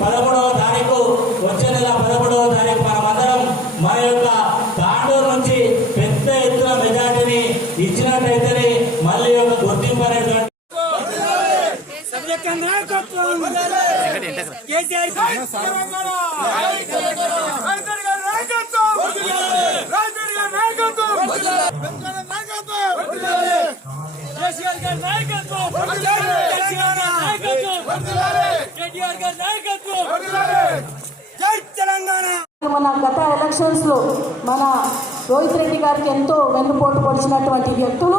పదమూడవ తారీఖు వచ్చే నెల పదమూడవ తారీఖు మనమందరం మన యొక్క తాండూరు నుంచి పెద్ద ఎత్తున మెజార్టీని ఇచ్చినట్టయితేనే మళ్ళీ యొక్క గుర్తింపు అనేటువంటి నాయకత్వం మన గత ఎలక్షన్స్లో మన రోహిత్ రెడ్డి గారికి ఎంతో వెన్నుపోటు పొడిచినటువంటి వ్యక్తులు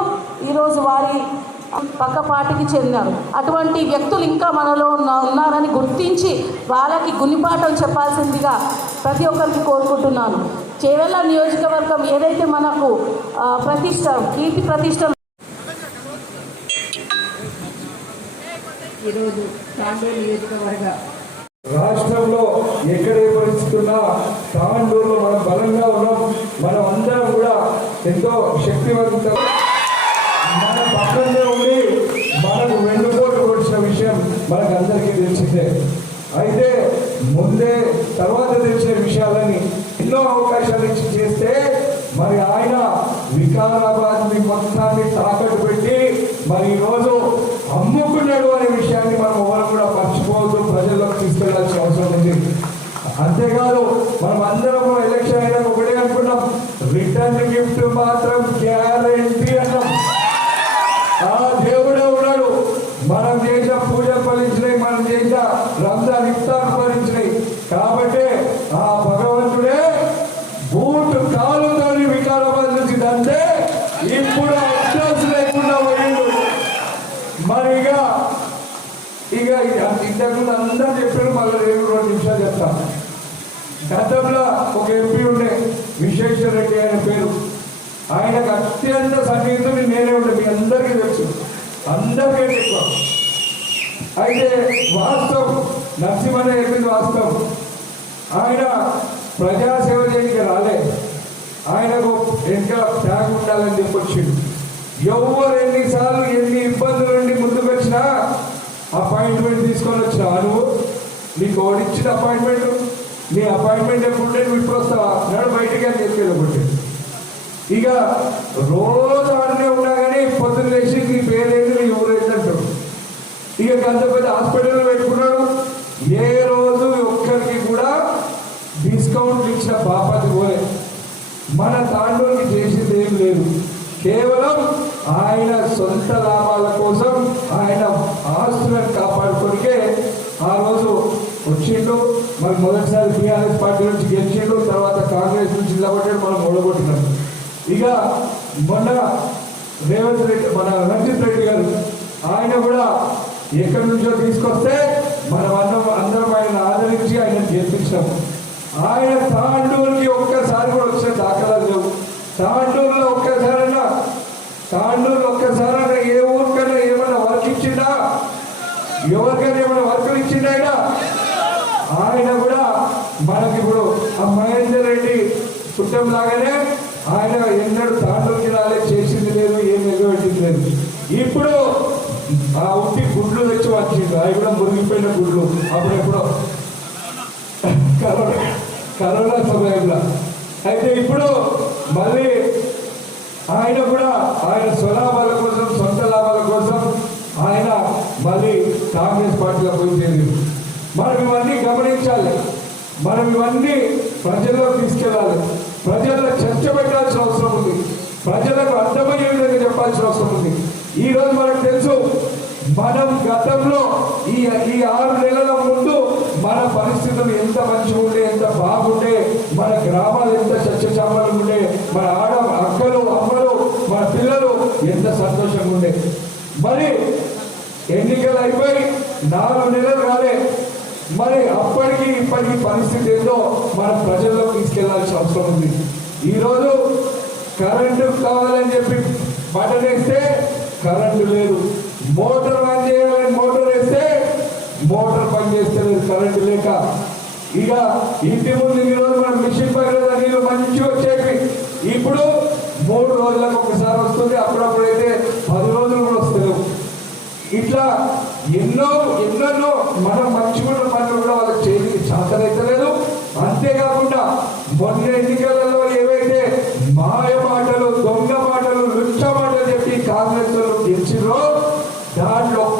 ఈరోజు వారి పక్క పార్టీకి చెందినారు అటువంటి వ్యక్తులు ఇంకా మనలో ఉన్న- ఉన్నారని గుర్తించి వాళ్ళకి గుణిపాఠం చెప్పాల్సిందిగా ప్రతి ఒక్కరికి కోరుకుంటున్నాను. చేవెళ్ళ నియోజకవర్గం ఏదైతే మనకు ప్రతిష్ట కీర్తి ప్రతిష్ట ఈరోజు తాండూరు నియోజకవర్గ రాష్ట్రంలో ఎక్కడ ఏ పరిస్థితి ఉన్నా తాండూరులో మనం బలంగా ఉన్నాం. మనం అందరం కూడా ఎంతో శక్తివంతం. మన పక్కనే ఉండి మనకు వెన్నుపోటు వచ్చిన విషయం మనకు అందరికీ తెలిసిందే. అయితే ముందే తర్వాత తెలిసిన విషయాలని ఎన్నో అవకాశాలు ఇచ్చి చేస్తే మరి ఆయన వికారాబాద్ మొత్తాన్ని తాకట్టు పెట్టి మరి ఈరోజు అమ్ముకున్నాడు అనే విషయాన్ని మనం ఎవరు కూడా మర్చిపోవద్దు ప్రజల్లోకి తీసుకెళ్ళాల్సిన అవసరం ఉంది అంతేకాదు మనం అందరం ఎలక్షన్ అయినా ఒకటే అనుకున్నాం రిటర్న్ గిఫ్ట్ మాత్రం గ్యారంటీ అన్నాం ఆ దేవుడే ఉన్నాడు మనం చేసిన పూజలు ఫలించినాయి మనం చేసిన రంజాన్ ఇఫ్తార్ ఫలించినాయి కాబట్టి ఆ భగవంతుడే బూట్ కాలుతో వికారాబాద్ నుంచి దంతే ఇప్పుడు అడ్రస్ లేకుండా పోయిండు మరి ఇక ఇక ఇంతకుముందు అందరూ చెప్పారు మళ్ళీ రేపు రెండు నిమిషాలు చెప్తాను గతంలో ఒక ఎంపీ ఉండే విశ్వేశ్వర రెడ్డి ఆయన పేరు. ఆయనకు అత్యంత సన్నిహితుడు నేనే ఉండే మీ అందరికీ తెలుసు. అందరికీ ఎక్కువ. అయితే వాస్తవం నరసింహన్న చెప్పింది వాస్తవం. ఆయన ప్రజాసేవ చేయడానికి రాలే. ఆయనకు వెనక ట్యాగ్ ఉండాలని చెప్పొచ్చింది ఎవరు ఎన్నిసార్లు ఎన్ని ఇబ్బందుల నుండి ముందుకు వచ్చినా అపాయింట్మెంట్ తీసుకొని వచ్చినా నువ్వు? నీకు ఓడిచ్చిన అపాయింట్మెంట్ నీ అపాయింట్మెంట్ ఎప్పుడు నువ్వు ఇప్పుడు వస్తావా? నాడు బయటికి అని చెప్పేది ఇక రోజు ఆడనే ఉన్నా కానీ పొద్దున్న లేచి నీ పేరేంటి నీ ఊరేంటి అంటాడు ఇక కంత పెద్ద హాస్పిటల్ పెట్టుకున్నాడు. ఏ రోజు ఒక్కరికి కూడా డిస్కౌంట్ ఇచ్చిన బాపతి పోలే. మన తాండూరుకి చేసింది ఏం లేదు. కేవలం ఆయన సొంత లాభాల కోసం ఆయన ఆస్తులను కాపాడుకోనికే ఆ రోజు వచ్చిండు మరి మొదటిసారి టీఆర్ఎస్ పార్టీ నుంచి గెలిచిండు తర్వాత కాంగ్రెస్ నుంచి నిలబడ్డాడు మనం ఓడగొట్టినాం. ఇక మొన్న రేవంత్ రెడ్డి మన రంజిత్ రెడ్డి గారు ఆయన కూడా ఎక్కడి నుంచో తీసుకొస్తే మనం అందరం అందరం ఆయన ఆదరించి ఆయన గెలిపించాం. ఆయన తాను ఒక్కసారి కూడా వచ్చిన దాఖలాలు లేవు తాండూరులో ఒక్కసారైనా తాండూరులో ఒక్కసారైనా ఏ ఊరికైనా ఏమైనా వర్క్ ఇచ్చిందా ఎవరికైనా ఏమైనా వర్కులు ఇచ్చిండా ఆయన ఆయన కూడా మనకి ఇప్పుడు ఆ మహేందర్ రెడ్డి ఇష్టం లాగానే ఆయన ఎన్నడూ తాండూరుకి రాలే చేసింది లేదు ఏం నిలబెట్టింది లేదు. ఇప్పుడు ఆ ఉట్టి గుడ్లు తెచ్చి వచ్చింది అవి కూడా మురిగిపోయిన గుడ్లు. అప్పుడెప్పుడో కరోనా కరోనా సమయంలో. అయితే ఇప్పుడు మళ్ళీ ఆయన కూడా ఆయన స్వలాభాల కోసం సొంత లాభాల కోసం ఆయన మళ్ళీ కాంగ్రెస్ పార్టీలో పోయింది మనం ఇవన్నీ గమనించాలి. మనం ఇవన్నీ ప్రజల్లో తీసుకెళ్ళాలి. ప్రజల చర్చ పెట్టాల్సిన అవసరం ఉంది. ప్రజలకు అర్థమయ్యే విధంగా చెప్పాల్సిన అవసరం ఉంది. ఈ రోజు మనకు తెలుసు మనం గతంలో ఈ ఈ ఆరు నెలల ముందు మన పరిస్థితులు ఎంత మంచిగా ఉండే ఎంత బాగుండే మన గ్రామాలు ఎంత సస్యశ్యామలు ఉండే మన ఆడ అక్కలు అమ్మలు మన పిల్లలు ఎంత సంతోషంగా ఉండే. మరి ఎన్నికలు అయిపోయి నాలుగు నెలలు రాలే మరి అప్పటికి ఇప్పటికి పరిస్థితి ఏందో మన ప్రజల్లో తీసుకెళ్ళాల్సిన అవసరం ఉంది. ఈరోజు కరెంటు కావాలని చెప్పి బటన్ వేస్తే కరెంటు లేదు. మోటార్ పని చేయాలని మోటార్ వేస్తే మోటార్ పని చేస్తలేదు కరెంటు లేక. ఇక ఇంటి ముందు ఈ రోజు మనం మిషన్ పైన నీళ్ళు మంచిగా వచ్చేవి. ఇప్పుడు మూడు రోజులకు ఒకసారి వస్తుంది అప్పుడప్పుడైతే పది రోజులు కూడా వస్తలేవు. ఇట్లా ఎన్నో ఎన్నెన్నో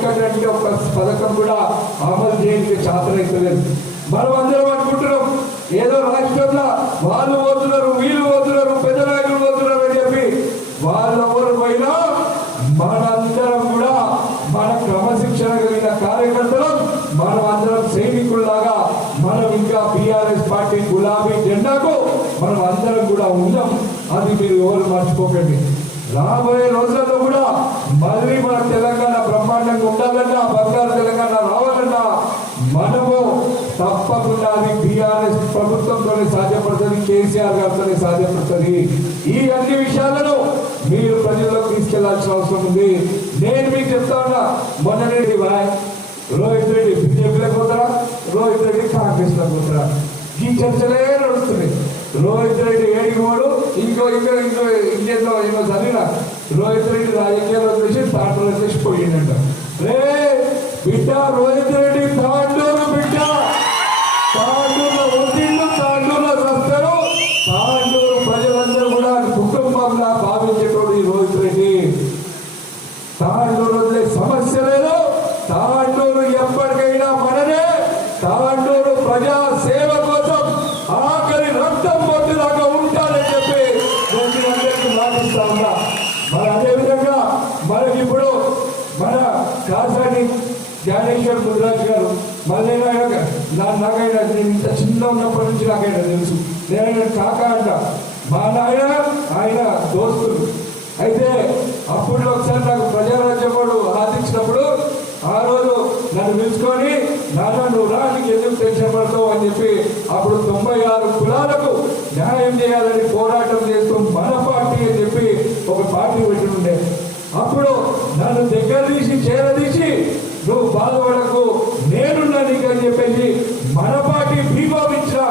కట్టినట్టుగా పథకం కూడా అమలు చేయడానికి చేతనైతలేదు. మనం అందరం అనుకుంటున్నాం ఏదో రాష్ట్రంలో వాళ్ళు పోతున్నారు వీళ్ళు కేసీఆర్ సాధ్యపడుతుంది. ఈ అన్ని విషయాలను మీరు ప్రజల్లోకి తీసుకెళ్ళాల్సిన అవసరం ఉంది. నేను మీకు చెప్తా ఉన్నా మొన్ననే బాయ్ రోహిత్ రెడ్డి బీజేపీలోకి పోతారా? రోహిత్ రెడ్డి కాంగ్రెస్లో పోతారా? ఈ చర్చలే నడుస్తున్నాయి. రోహిత్ రెడ్డి ఏడికి పోడు ఇంకో ఇంకో ఇంకో ఇంకేదో ఏమో చదివిన రోహిత్ రెడ్డి రాజకీయాలు వచ్చేసి తాటలు వచ్చేసి పోయిందంట. రే బిడ్డ రోహిత్ రెడ్డి ధ్యానేశ్వర్ జ్ఞానేశ్వర్ గారు మళ్ళీ నా నాకైనా నేను ఇంత చిన్న ఉన్నప్పటి నుంచి నాకైనా తెలుసు. నేను కాక అంట. మా నాయన ఆయన దోస్తులు. అయితే అప్పుడు ఒకసారి నాకు ప్రజారాజ్యం వాడు ఆదించినప్పుడు ఆ రోజు నన్ను పిలుచుకొని నాన్న నువ్వు రా నీకు ఎందుకు టెన్షన్ పడతావు? అని చెప్పి అప్పుడు తొంభై ఆరు కులాలకు న్యాయం చేయాలని పోరాటం చేస్తూ మన పార్టీ అని చెప్పి ఒక పార్టీ పెట్టి ఉండే అప్పుడు నన్ను దగ్గర తీసి చేరదీసి నువ్వు బాధపడకు నేనున్నా నీకు అని చెప్పేసి మనపాటి భీభావించిన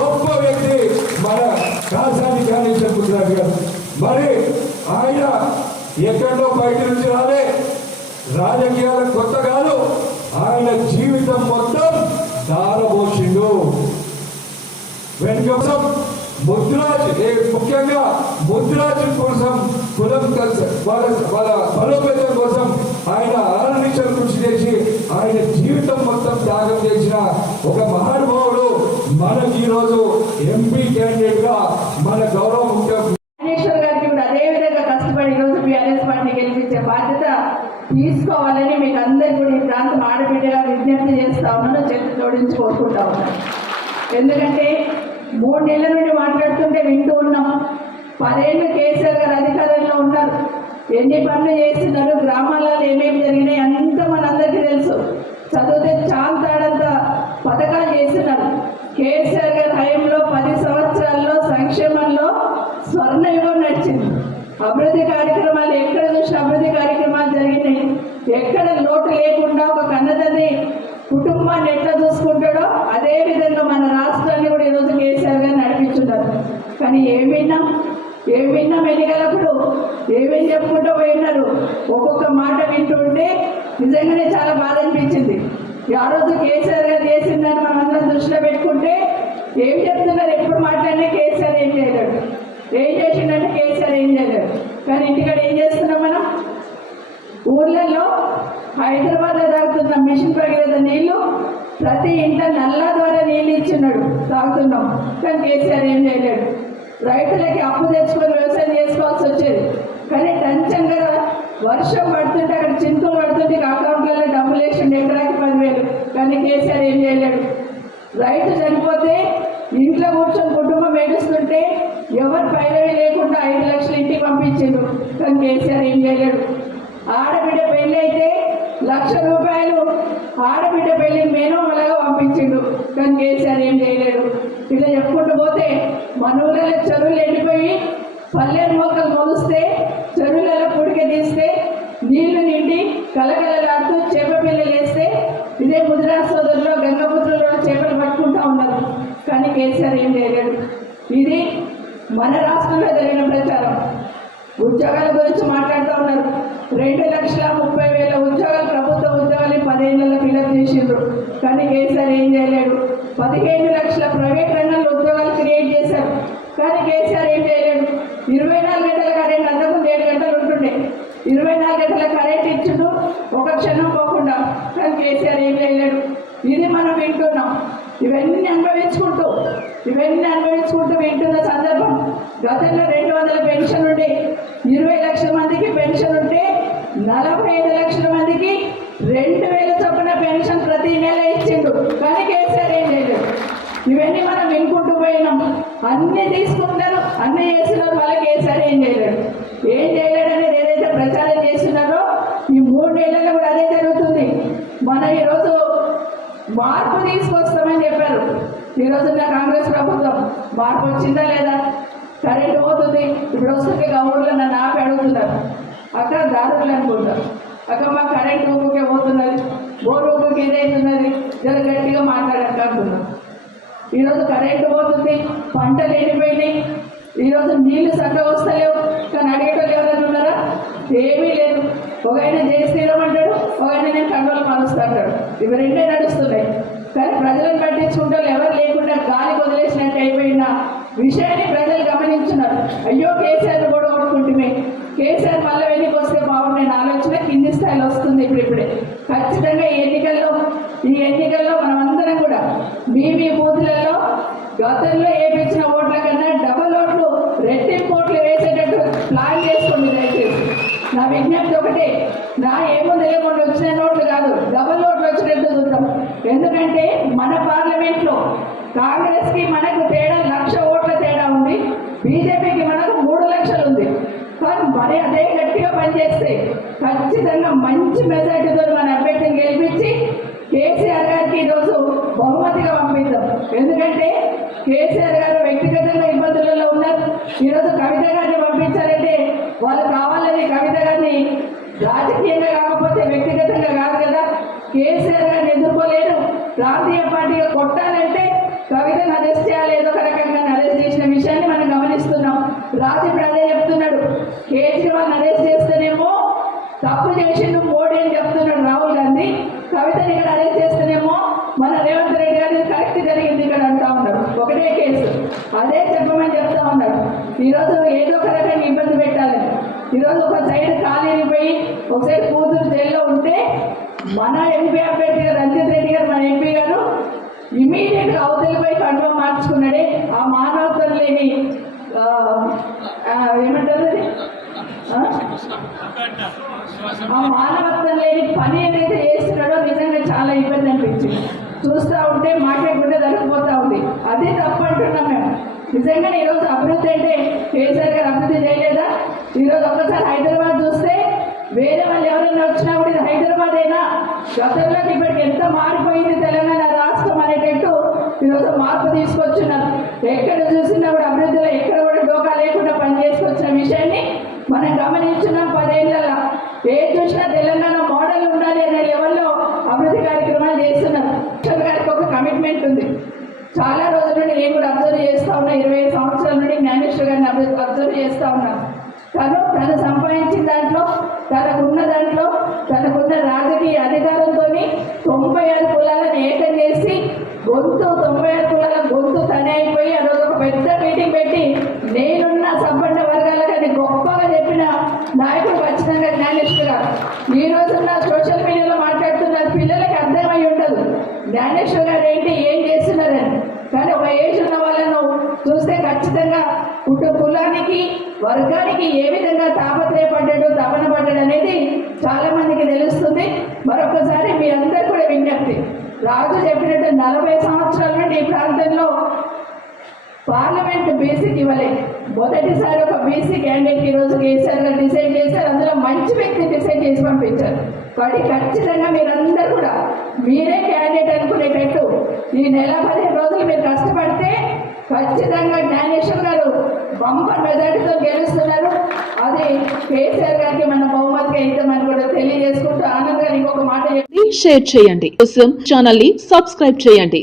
గొప్ప వ్యక్తి మన కాసాని జ్ఞానేశ్వర గుజరాత్ గారు. మరి ఆయన ఎక్కడో బయట నుంచి రాలే. రాజకీయాలకు కొత్త కాదు. ఆయన జీవితం మొత్తం దారబోసిండు. వెనుక ముద్రాజ్ ఏ- ముఖ్యంగా ముద్రాజ్ కోసం వాళ్ళ వాళ్ళ బలోపేతం కోసం ఆయన ఆరణించడం కృషి చేసి ఆయన జీవితం మొత్తం త్యాగం చేసిన ఒక మహానుభావుడు మనకి ఈరోజు ఎంపీ క్యాండిడేట్గా మన గౌరవం ఉంటే అదే విధంగా కష్టపడి గెలిపించే బాధ్యత తీసుకోవాలని మీకు అందరికీ కూడా ఈ ప్రాంతం ఆడబిడ్డగా విజ్ఞప్తి చేస్తా ఉన్నాను చేతి జోడించి కోరుకుంటా ఉన్నాను. ఎందుకంటే మూడు నెలల నుండి మాట్లాడుతుంటే వింటూ ఉన్నాం. పదేళ్ళు కేసీఆర్ గారు అధికారంలో ఉన్నారు. ఎన్ని పనులు చేస్తున్నారు గ్రామాలలో ఏమేమి జరిగినాయి అంతా మనందరికీ తెలుసు. చదివితే చాంతాడంత పథకాలు చేస్తున్నారు కేసీఆర్ గారి హయాంలో పది సంవత్సరాల్లో సంక్షేమంలో స్వర్ణ యుగం నడిచింది. అభివృద్ధి కార్యక్రమాలు ఎక్కడ చూసిన అభివృద్ధి కార్యక్రమాలు జరిగినాయి. ఎక్కడ లోటు లేకుండా ఒక కన్నదని కుటుంబాన్ని ఎట్లా చూసుకుంటాడో అదే విధంగా మన రాష్ట్రాన్ని కూడా ఈరోజు కేసీఆర్ గారు నడిపించున్నారు. కానీ ఏం విన్నాం? ఏం విన్నాం? ఎన్నికల ఏమేం చెప్పుకుంటూ పోయినారు? ఒక్కొక్క మాట వింటుంటే నిజంగానే చాలా బాధ అనిపించింది. ఆ రోజు కేసీఆర్ గారు చేసిందని మనం అందరం దృష్టిలో పెట్టుకుంటే ఏం చెప్తున్నారు? ఎప్పుడు మాట్లాడినా కేసీఆర్ ఏం చేయలేడు. ఏం చేసిండంటే కేసీఆర్ ఏం చేయలేడు. కానీ ఇంటికాడ ఏం చేస్తున్నాం మనం? ఊర్లలో హైదరాబాద్లో తాగుతున్న మిషన్ పగిలేద నీళ్ళు ప్రతి ఇంట నల్లా ద్వారా నీళ్ళు ఇచ్చినాడు తాగుతున్నాం. కానీ కేసీఆర్ ఏం చేయలేడు. రైతులకి అప్పు తెచ్చుకొని వ్యవసాయం చేసుకోవాల్సి వచ్చేది కానీ టంచంగా వర్షం పడుతుంటే అక్కడ చింతలు పడుతుంటే అకౌంట్లలో డబ్బులు వేసిండు ఎకరాకి పదివేలు. కానీ కేసీఆర్ ఏం చేయలేడు. రైతు చనిపోతే ఇంట్లో కూర్చొని కుటుంబం ఏడుస్తుంటే ఎవరు పైరవి లేకుండా ఐదు లక్షలు ఇంటికి పంపించిండు కానీ కేసీఆర్ ఏం చేయలేడు. ఆడబిడ్డ పెళ్ళి అయితే లక్ష రూపాయలు ఆడబిడ్డ పెళ్ళి మేనోమలాగా పంపించిండు కానీ కేసీఆర్ ఏం చేయలేడు. ఇలా చెప్పుకుంటూ పోతే మన ఊళ్ళలో చెరువులు ఎండిపోయి పల్లెరు కానీ కేసీఆర్ ఏం చేయలేడు ఇది మన రాష్ట్రంలో జరిగిన ప్రచారం. ఉద్యోగాల గురించి మాట్లాడుతూ ఉన్నారు. రెండు లక్షల ముప్పై వేల ఉద్యోగాలు ప్రభుత్వ ఉద్యోగాలు పదిహేనుల ఫిలప్ చేసిండ్రు. కానీ కేసీఆర్ ఏం చేయలేడు పదిహేను లక్షల ప్రైవేట్ రంగంలో ఉద్యోగాలు క్రియేట్ చేశారు కానీ కేసీఆర్ ఏం చేయలేడు ఇరవై నాలుగు గంటల కరెంట్ అంతకుముందు ఏడు గంటలు ఉంటుండే ఇరవై నాలుగు గంటల కరెంట్ ఇచ్చిండు ఒక క్షణం పోకుండా కానీ కేసీఆర్ ఏం చేయలేడు ఇది మన మనం వింటున్నాం ఇవన్నీ అనుభవించుకుంటూ ఇవన్నీ అనుభవించుకుంటూ వింటున్న సందర్భం గతంలో రెండు వందల పెన్షన్ ఉండే ఇరవై లక్షల మందికి పెన్షన్ ఉంటే నలభై ఐదు లక్షల మందికి రెండు వేల చొప్పున పెన్షన్ ప్రతి నెల ఇచ్చిండు కానీ కేసీఆర్ ఏం చేయలేదు ఇవన్నీ మనం వినుకుంటూ పోయినాం అన్ని తీసుకున్నారు అన్ని చేస్తున్నారు వాళ్ళకి కేసీఆర్ ఏం చేయలేడు. ఏం చేయలేడు అనేది ఏదైతే ప్రచారం చేస్తున్నారో ఈ మూడు నెలల్లో కూడా అదే జరుగుతుంది. మన ఈరోజు మార్పు తీసుకొస్తామని చెప్పారు. ఈరోజు నా కాంగ్రెస్ ప్రభుత్వం మార్పు వచ్చిందా లేదా? కరెంట్ పోతుంది. ఇప్పుడు వస్తుంది ఆ ఊర్లో నన్ను ఆపి అడుగుతున్నారు. అక్కడ దారులు అనుకుంటారు. అక్క మా కరెంట్ ఊరికే పోతున్నది. బోర్ ఊరికి ఏదైతున్నది జర గట్టిగా మాట్లాడక ఈరోజు కరెంటు పోతుంది పంటలు ఎండిపోయినాయి. ఈరోజు నీళ్ళు చక్కగా వస్తలేవు. కానీ అడిగేటోళ్ళు ఎవరైనా ఉన్నారా? ఏమీ లేదు. ఒక ఆయన జయశ్రీరామంటాడు ఒక ఆయన నేను కండోలు మలుస్తా అంటాడు. ఇవి రెండే నడుస్తున్నాయి. కానీ ప్రజలను పట్టించుకుంటే ఎవరు లేకుండా గాలి వదిలేసినట్టు అయిపోయిన విషయాన్ని ప్రజలు గమనించున్నారు అయ్యో కేసీఆర్ కూడా కొడుకుంటుమే కేసీఆర్ మళ్ళీ వెనక్కి వస్తే బాగుండే ఆలోచన కింది స్థాయిలో వస్తుంది ఇప్పుడు ఇప్పుడే. ఖచ్చితంగా ఈ ఎన్నికల్లో ఈ ఎన్నికల్లో మనం అందరం కూడా మీ గతంలో వేయించిన ఓట్ల కన్నా డబల్ ఓట్లు రెట్టింపు ఓట్లు వేసేటట్టు ప్లాన్ చేసుకోండి దయచేసి. నా విజ్ఞప్తి ఒకటే నా ఏమో తెలియకుండా వచ్చిన నోట్లు కాదు డబల్ ఓట్లు వచ్చినట్టు చూద్దాం. ఎందుకంటే మన పార్లమెంట్లో కాంగ్రెస్కి మనకు తేడా లక్ష ఓట్ల తేడా ఉంది బీజేపీకి మనకు మూడు లక్షలు ఉంది. కానీ మరి అదే గట్టిగా పనిచేస్తే ఖచ్చితంగా మంచి మెజార్టీతో మన అభ్యర్థిని గెలిపించి ఈరోజు బహుమతిగా పంపించాం. ఎందుకంటే కేసీఆర్ గారు వ్యక్తిగతంగా ఇబ్బందులలో ఉన్నారు. ఈరోజు కవిత గారిని పంపించారంటే వాళ్ళు కావాలని కవిత గారిని రాజకీయంగా కాకపోతే వ్యక్తిగతంగా కాదు కదా. కేసీఆర్ గారిని ఎదుర్కోలేరు. ప్రాంతీయ పార్టీగా కొట్టాలంటే కవితను అరెస్ట్ చేయాలి ఏదో ఒక రకంగా అరెస్ట్ చేసిన విషయాన్ని మనం గమనిస్తున్నాం. రాజు ఇప్పుడు అదే చెప్తున్నాడు. కేజ్రీవాల్ అరెస్ట్ చేస్తేనేమో తప్పు చేసిండు మోడీ అని చెప్తున్నాడు రాహుల్ గాంధీ. కవితని ఇక్కడ అరెస్ట్ చేస్తేనేమో ఒకటే కేసు. అదే చెప్పమని చెప్తా ఉన్నాడు. ఈరోజు ఏదో ఒక రకంగా ఇబ్బంది పెట్టాలి. ఈరోజు ఒక సైడ్ ఖాళీ పోయి ఒక సైడ్ కూతురు జైల్లో ఉంటే మన ఎంపీ అభ్యర్థి గారు రంజిత్ రెడ్డి గారు మన ఎంపీ గారు ఇమీడియట్గా అవతలిపై కండువ మార్చుకున్నాడే. ఆ మానవత్వం లేని ఏమంటారు ఆ మానవత్వం లేని పని ఏదైతే చేస్తున్నాడో నిజంగా చాలా ఇబ్బంది అనిపించింది. చూస్తూ ఉంటే మాట్లాడకుండా జరిగిపోతా ఉంది. అదే తప్పు అంటున్నాం మేము. నిజంగా ఈరోజు అభివృద్ధి అంటే కేసీఆర్ గారు అభివృద్ధి చేయలేదా? ఈరోజు ఒక్కసారి హైదరాబాద్ చూస్తే వేరే వాళ్ళు ఎవరైనా వచ్చినా కూడా ఇది హైదరాబాద్ అయినా గతంలోకి ఇప్పటికి ఎంత మారిపోయింది తెలంగాణ రాష్ట్రం అనేటట్టు ఈరోజు మార్పు తీసుకొచ్చున్నారు. ఎక్కడ చూసినా కూడా అభివృద్ధిలో ఎక్కడ కూడా డోకా లేకుండా పని చేసుకొచ్చిన విషయాన్ని మనం గమనించున్నాం పదేళ్ళ ఏది చూసినా తెలంగాణ మోడల్ ఉండాలి అనే లెవెల్లో అభివృద్ధి కార్యక్రమాలు చేస్తున్నారు. కలెక్టర్ గారికి ఒక కమిట్మెంట్ ఉంది. చాలా రోజుల నుండి నేను కూడా అబ్జర్వ్ చేస్తా ఉన్నా. ఇరవై ఐదు సంవత్సరాల నుండి జ్ఞానేశ్వర్ గారిని అబ్జర్వ్ అబ్జర్వ్ చేస్తా ఉన్నాను తను తను సంపాదించిన దాంట్లో తనకున్న దాంట్లో తనకున్న రాజకీయ అధికారంతో తొంభై ఆరు కులాలను ఏకం చేసి గొంతు తొంభై ఆరు కులాల గొంతు తనే అయిపోయి ఆ రోజు ఒక పెద్ద మీటింగ్ పెట్టి నేనున్న సంపన్న వర్గాలకని గొప్పగా చెప్పిన నాయకుడు ఖచ్చితంగా జ్ఞానేశ్వర్ గారు. ఈ రోజున్న జ్ఞానేశ్వర్ గారు ఏంటి ఏం చేస్తున్నారని. కానీ ఒక ఏజ్ ఉన్న వాళ్ళను చూస్తే ఖచ్చితంగా కుటుంబ కులానికి వర్గానికి ఏ విధంగా తాపత్రయపడ్డాడు తపన పడ్డాడు అనేది చాలా మందికి తెలుస్తుంది. మరొకసారి మీ అందరు కూడా విజ్ఞప్తి. రాజు చెప్పినట్టు నలభై సంవత్సరాల నుండి ఈ ప్రాంతంలో పార్లమెంట్ బీసీకి ఇవ్వలే. మొదటిసారి ఒక బీసీ క్యాండిడేట్ ఈ రోజు కేసీఆర్ గారు డిసైడ్ చేశారు. అందులో మంచి వ్యక్తి డిసైడ్ చేసి పంపించారు. కాబట్టి ఖచ్చితంగా మీరందరూ కూడా మీరే క్యాండిడేట్ అనుకునేటట్టు ఈ నెల పదిహేను రోజులు మీరు కష్టపడితే ఖచ్చితంగా జ్ఞానేశ్వర్ గారు బంపర్ మెజార్టీతో గెలుస్తున్నారు. అది కేసీఆర్ గారికి మన బహుమతిగా ఇద్దామని కూడా తెలియజేసుకుంటూ ఆనంద్ గారు ఇంకొక మాట చెప్పి షేర్ చేయండి. కోసం ఛానల్ని సబ్స్క్రైబ్ చేయండి.